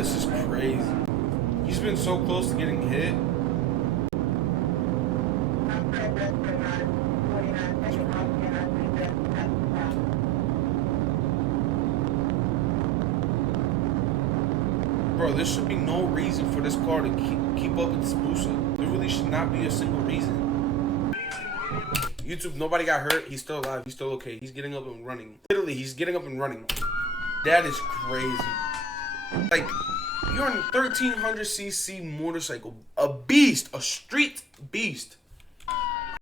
this is crazy. He's been so close to getting hit. Bro, there should be no reason for this car to keep up with this booster. There really should not be a single reason. YouTube, nobody got hurt. He's still alive. He's still okay. He's getting up and running. Literally, he's getting up and running. That is crazy. Like, you're on a 1300cc motorcycle. A beast. A street beast.